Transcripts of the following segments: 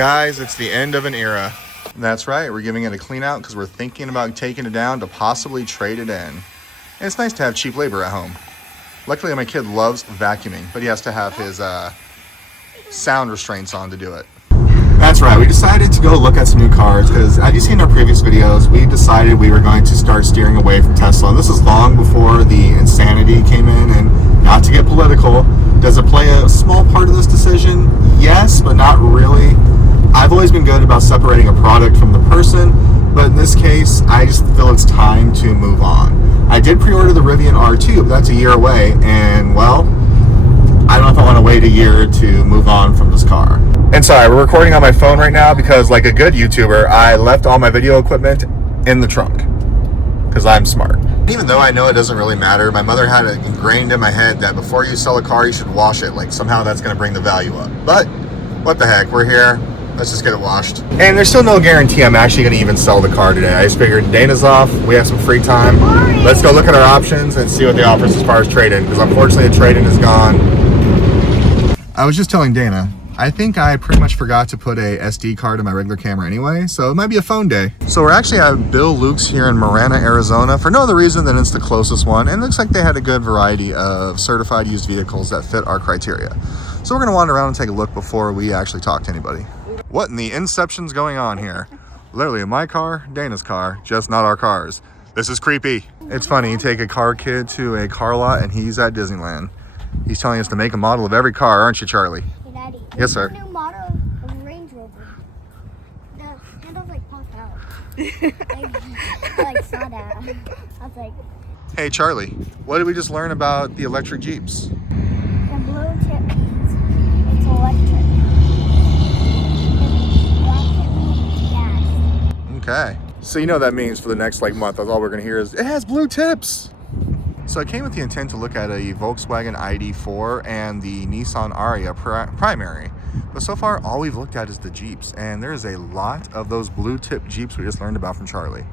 Guys, it's the end of an era. That's right, we're giving it a clean out because we're thinking about taking it down to possibly trade it in. And it's nice to have cheap labor at home. Luckily, my kid loves vacuuming, but he has to have his sound restraints on to do it. That's right, we decided to go look at some new cars because as you've seen in our previous videos, we decided we were going to start steering away from Tesla. This is long before the insanity came in, and not to get political, does it play a small part of this decision? Yes, but not really. I've always been good about separating a product from the person, but in this case, I just feel it's time to move on. I did pre-order the Rivian R2, but that's a year away, and well, I don't know if I want to wait a year to move on from this car. And sorry, we're recording on my phone right now because like a good YouTuber, I left all my video equipment in the trunk because I'm smart. Even though I know it doesn't really matter, my mother had it ingrained in my head that before you sell a car, you should wash it. Like somehow that's going to bring the value up. But what the heck, we're here. Let's just get it washed. And there's still no guarantee I'm actually going to even sell the car today. I just figured Dana's off. We have some free time. Let's go look at our options and see what they offer as far as trade-in. Because unfortunately the trade-in is gone. I was just telling Dana, I think I pretty much forgot to put a SD card in my regular camera anyway, so it might be a phone day. So we're actually at Bill Luke's here in Marana, Arizona, for no other reason than it's the closest one, and it looks like they had a good variety of certified used vehicles that fit our criteria. So we're gonna wander around and take a look before we actually talk to anybody. What in the inception's going on here? Literally my car, Dana's car, just not our cars. This is creepy. It's funny, you take a car kid to a car lot and he's at Disneyland. He's telling us to make a model of every car, aren't you, Charlie? Hey, Daddy. Yes, sir. New model of Range Rover. The handles like pop out. I saw that. I was like, Hey, Charlie, what did we just learn about the electric Jeeps? the blue tip means it's electric. The black tip means gas. Okay. So you know what that means for the next month. That's all we're gonna hear is, it has blue tips. So I came with the intent to look at a Volkswagen ID4 and the Nissan Ariya primary. But so far, all we've looked at is the Jeeps. And there's a lot of those blue tip Jeeps we just learned about from Charlie.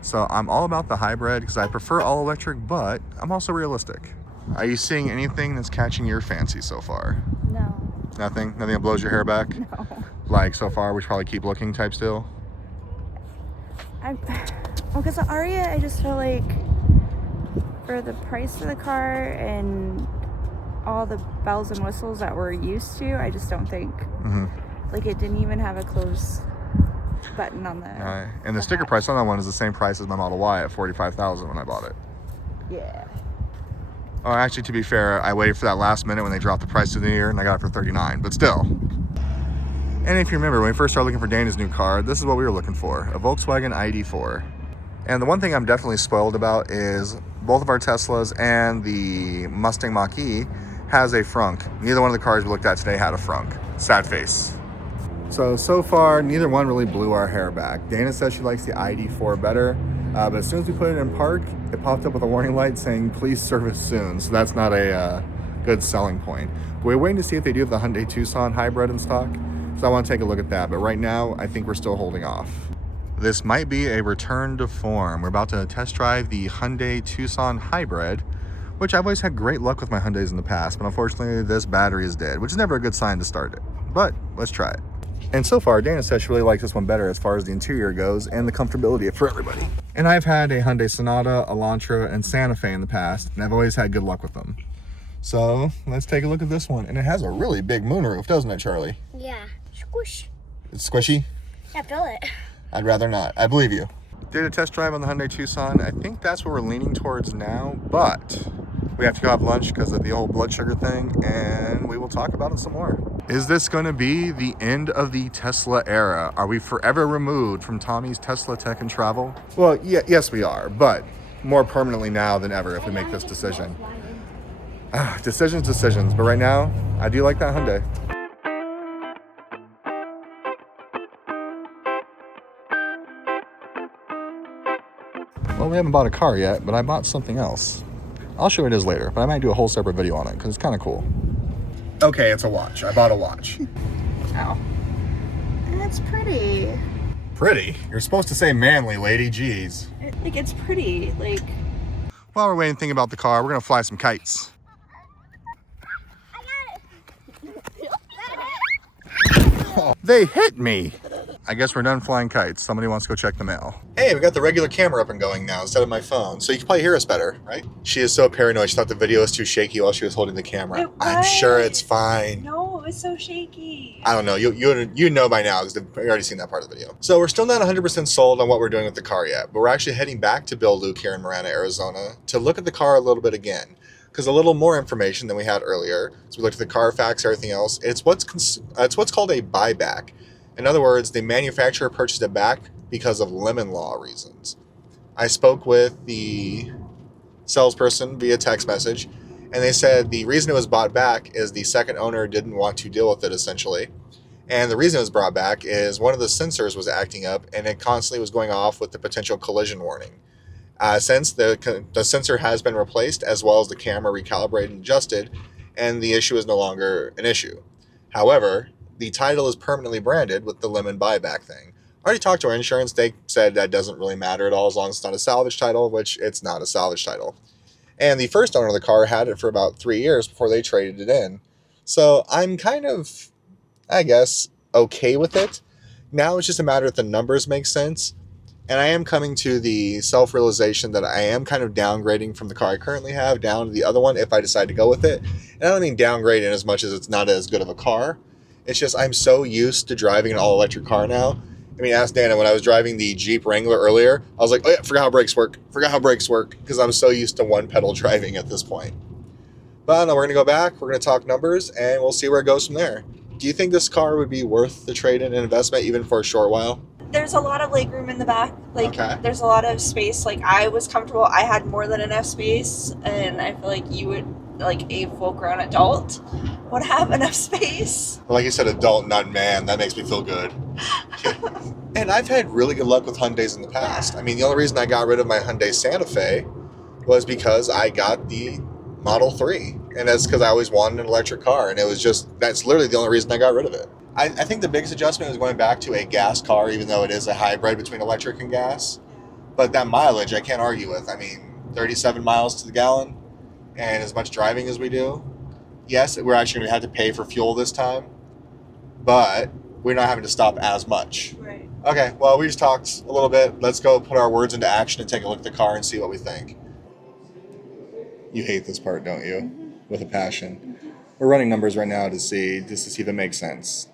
So I'm all about the hybrid because I prefer all electric, but I'm also realistic. Are you seeing anything that's catching your fancy so far? No. Nothing? Nothing that blows your hair back? No. Like so far, we should probably keep looking type still? Because the Ariya, I just feel like for the price of the car and all the bells and whistles that we're used to, I just don't think, like it didn't even have a close button on the and the sticker price on that one is the same price as my Model Y at $45,000 when I bought it. Yeah. Oh, actually, to be fair, I waited for that last minute when they dropped the price of the year and I got it for $39, but still. And if you remember, when we first started looking for Dana's new car, this is what we were looking for, a Volkswagen ID4. And the one thing I'm definitely spoiled about is both of our Teslas and the Mustang Mach-E has a frunk. Neither one of the cars we looked at today had a frunk. Sad face. So far, neither one really blew our hair back. Dana says she likes the ID4 better, but as soon as we put it in park, it popped up with a warning light saying, please service soon. So that's not a good selling point. We're waiting to see if they do have the Hyundai Tucson hybrid in stock. So I want to take a look at that. But right now, I think we're still holding off. This might be a return to form. We're about to test drive the Hyundai Tucson hybrid, which I've always had great luck with my Hyundais in the past, but unfortunately this battery is dead, which is never a good sign to start it. But let's try it. And so far, Dana says she really likes this one better as far as the interior goes and the comfortability for everybody. And I've had a Hyundai Sonata, Elantra, and Santa Fe in the past, and I've always had good luck with them. So let's take a look at this one. And it has a really big moonroof, doesn't it, Charlie? Yeah. Squish. It's squishy? Yeah, feel it. I'd rather not. I believe you. Did a test drive on the Hyundai Tucson. I think that's what we're leaning towards now, but we have to go have lunch because of the whole blood sugar thing, and we will talk about it some more. Is this going to be the end of the Tesla era? Are we forever removed from Tommy's Tesla Tech and Travel? Well, yes, we are, but more permanently now than ever if we make this decision. Decisions, but right now, I do like that Hyundai. Well, we haven't bought a car yet, but I bought something else. I'll show you what it is later, but I might do a whole separate video on it because it's kind of cool. Okay, it's a watch. I bought a watch. Oh. It's pretty. Pretty? You're supposed to say manly, lady. Jeez. It's pretty. While we're waiting to think about the car, we're going to fly some kites. I got it. They hit me. I guess we're done flying kites. Somebody wants to go check the mail. Hey, we got the regular camera up and going now instead of my phone, so you can probably hear us better, right? She is so paranoid. She thought the video was too shaky while she was holding the camera. I'm sure it's fine. No, it was so shaky. I don't know. You know by now because we've already seen that part of the video. So we're still not 100% sold on what we're doing with the car yet, but we're actually heading back to Bill Luke here in Marana, Arizona to look at the car a little bit again. Because a little more information than we had earlier. So we looked at the Carfax, everything else. It's what's called a buyback. In other words, the manufacturer purchased it back because of lemon law reasons. I spoke with the salesperson via text message, and they said the reason it was bought back is the second owner didn't want to deal with it, essentially. And the reason it was brought back is one of the sensors was acting up, and it constantly was going off with the potential collision warning. Since the sensor has been replaced, as well as the camera recalibrated and adjusted, and the issue is no longer an issue. However, the title is permanently branded with the lemon buyback thing. I already talked to our insurance. They said that doesn't really matter at all as long as it's not a salvage title, which it's not a salvage title. And the first owner of the car had it for about 3 years before they traded it in. So I'm kind of, I guess, okay with it. Now it's just a matter if the numbers make sense. And I am coming to the self-realization that I am kind of downgrading from the car I currently have down to the other one if I decide to go with it. And I don't mean downgrading as much as it's not as good of a car. It's just I'm so used to driving an all-electric car now. I mean, ask Dana, when I was driving the Jeep Wrangler earlier, I was like, oh yeah, forgot how brakes work. Because I'm so used to one-pedal driving at this point. But I don't know, we're going to go back, we're going to talk numbers, and we'll see where it goes from there. Do you think this car would be worth the trade-in and investment even for a short while? There's a lot of legroom in the back. Okay. There's a lot of space. I was comfortable. I had more than enough space, and I feel like you would, a full-grown adult would have enough space. Like you said, adult, not man. That makes me feel good. And I've had really good luck with Hyundais in the past. I mean, the only reason I got rid of my Hyundai Santa Fe was because I got the Model 3. And that's because I always wanted an electric car. And that's literally the only reason I got rid of it. I think the biggest adjustment was going back to a gas car, even though it is a hybrid between electric and gas. But that mileage, I can't argue with. I mean, 37 miles to the gallon and as much driving as we do. Yes, we're actually going to have to pay for fuel this time, but we're not having to stop as much. Right. Okay, well, we just talked a little bit. Let's go put our words into action and take a look at the car and see what we think. You hate this part, don't you? Mm-hmm. With a passion. We're running numbers right now to see if it makes sense.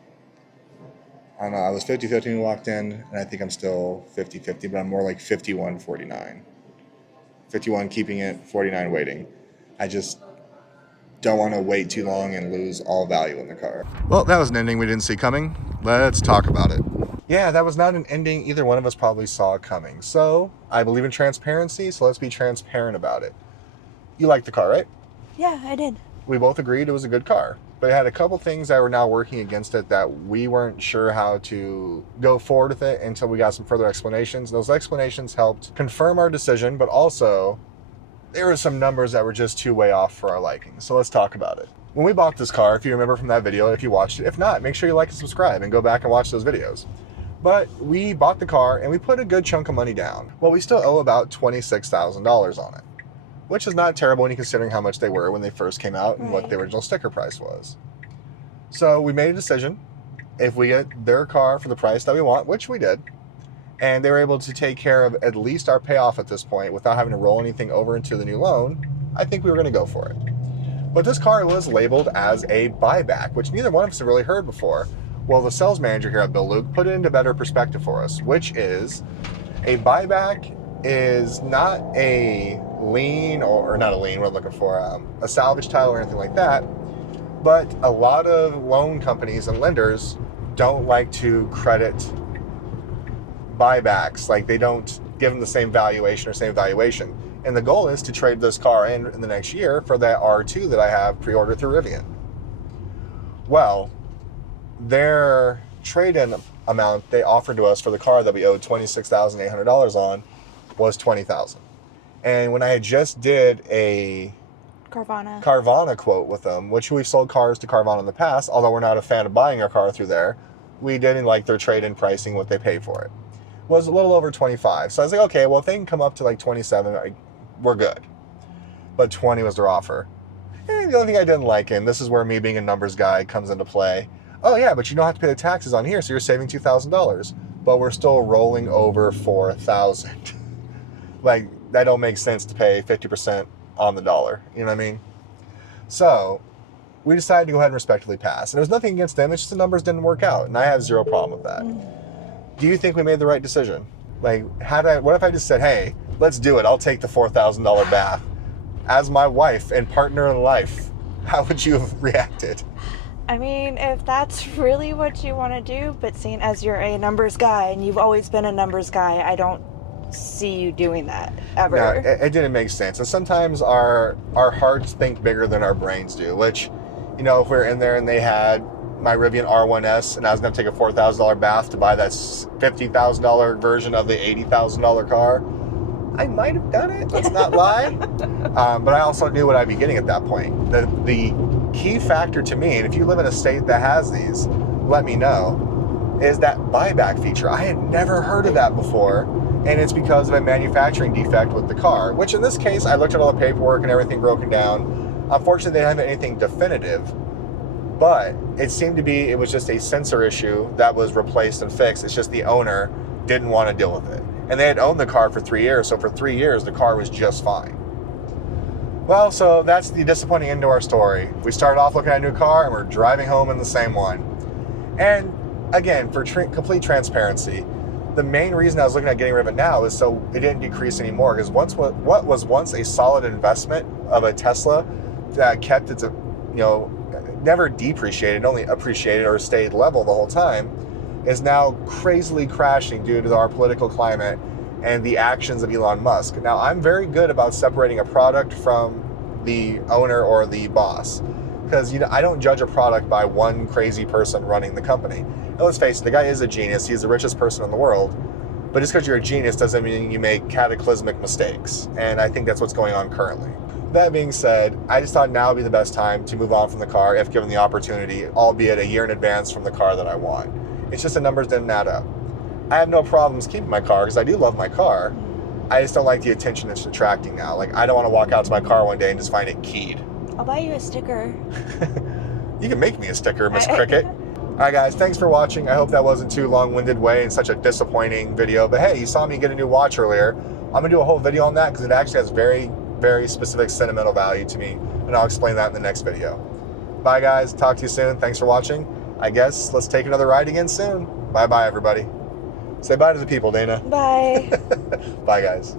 I don't know, I was 50-50 when we walked in, and I think I'm still 50-50, but I'm more like 51-49. 51 keeping it, 49 waiting. I just don't want to wait too long and lose all value in the car. Well, that was an ending we didn't see coming. Let's talk about it. Yeah, that was not an ending either one of us probably saw coming. So, I believe in transparency, so let's be transparent about it. You liked the car, right? Yeah, I did. We both agreed it was a good car. But it had a couple things that were now working against it that we weren't sure how to go forward with it until we got some further explanations. Those explanations helped confirm our decision, but also there were some numbers that were just too way off for our liking. So let's talk about it. When we bought this car, if you remember from that video, if you watched it, if not, make sure you like and subscribe and go back and watch those videos. But we bought the car and we put a good chunk of money down. Well, we still owe about $26,000 on it, which is not terrible when you're considering how much they were when they first came out and what the original sticker price was. So we made a decision. If we get their car for the price that we want, which we did, and they were able to take care of at least our payoff at this point without having to roll anything over into the new loan, I think we were going to go for it. But this car was labeled as a buyback, which neither one of us had really heard before. Well, the sales manager here at Bill Luke put it into better perspective for us, which is a buyback is not a lien, or not a lien, we're looking for a salvage title or anything like that. But a lot of loan companies and lenders don't like to credit buybacks. Like, they don't give them the same valuation or same valuation. And the goal is to trade this car in the next year for that R2 that I have pre-ordered through Rivian. Well, their trade-in amount they offered to us for the car that we owed $26,800 on was $20,000. And when I had just did a Carvana quote with them, which we've sold cars to Carvana in the past, although we're not a fan of buying our car through there, we didn't like their trade-in pricing, what they pay for it. Was a little over 25. So I was like, okay, well, if they can come up to like 27, we're good. But 20 was their offer. And the only thing I didn't like, and this is where me being a numbers guy comes into play, Oh yeah, but you don't have to pay the taxes on here, so you're saving $2,000. But we're still rolling over $4,000. Like, that don't make sense to pay 50% on the dollar. You know what I mean? So we decided to go ahead and respectively pass. And there was nothing against them, it's just the numbers didn't work out. And I have zero problem with that. Do you think we made the right decision? Like, what if I just said, hey, let's do it, I'll take the $4,000 bath. As my wife and partner in life, how would you have reacted? I mean, if that's really what you want to do, but seeing as you're a numbers guy and you've always been a numbers guy, I don't see you doing that ever. No, it didn't make sense. And sometimes our hearts think bigger than our brains do, which, you know, if we're in there and they had my Rivian R1S and I was going to take a $4,000 bath to buy that $50,000 version of the $80,000 car, I might have done it. Let's not lie. But I also knew what I'd be getting at that point. The key factor to me, and if you live in a state that has these, let me know, is that buyback feature. I had never heard of that before, and it's because of a manufacturing defect with the car, which in this case, I looked at all the paperwork and everything broken down. Unfortunately, they didn't have anything definitive, but it seemed to be, it was just a sensor issue that was replaced and fixed. It's just the owner didn't want to deal with it. And they had owned the car for 3 years, so for 3 years, the car was just fine. Well, so that's the disappointing end to our story. We started off looking at a new car, and we're driving home in the same one. And again, for complete transparency, the main reason I was looking at getting rid of it now is so it didn't decrease anymore, because what was once a solid investment of a Tesla that kept its, never depreciated, only appreciated or stayed level the whole time, is now crazily crashing due to our political climate and the actions of Elon Musk. Now, I'm very good about separating a product from the owner or the boss, because I don't judge a product by one crazy person running the company. Now, let's face it, the guy is a genius. He's the richest person in the world. But just because you're a genius doesn't mean you make cataclysmic mistakes. And I think that's what's going on currently. That being said, I just thought now would be the best time to move on from the car if given the opportunity, albeit a year in advance from the car that I want. It's just the numbers didn't add up. I have no problems keeping my car because I do love my car. I just don't like the attention it's attracting now. Like, I don't want to walk out to my car one day and just find it keyed. I'll buy you a sticker. You can make me a sticker, Miss Cricket. All right, guys, thanks for watching. I hope that wasn't too long-winded way and such a disappointing video. But hey, you saw me get a new watch earlier. I'm going to do a whole video on that because it actually has very, very specific sentimental value to me. And I'll explain that in the next video. Bye, guys. Talk to you soon. Thanks for watching. I guess let's take another ride again soon. Bye-bye, everybody. Say bye to the people, Dana. Bye. Bye, guys.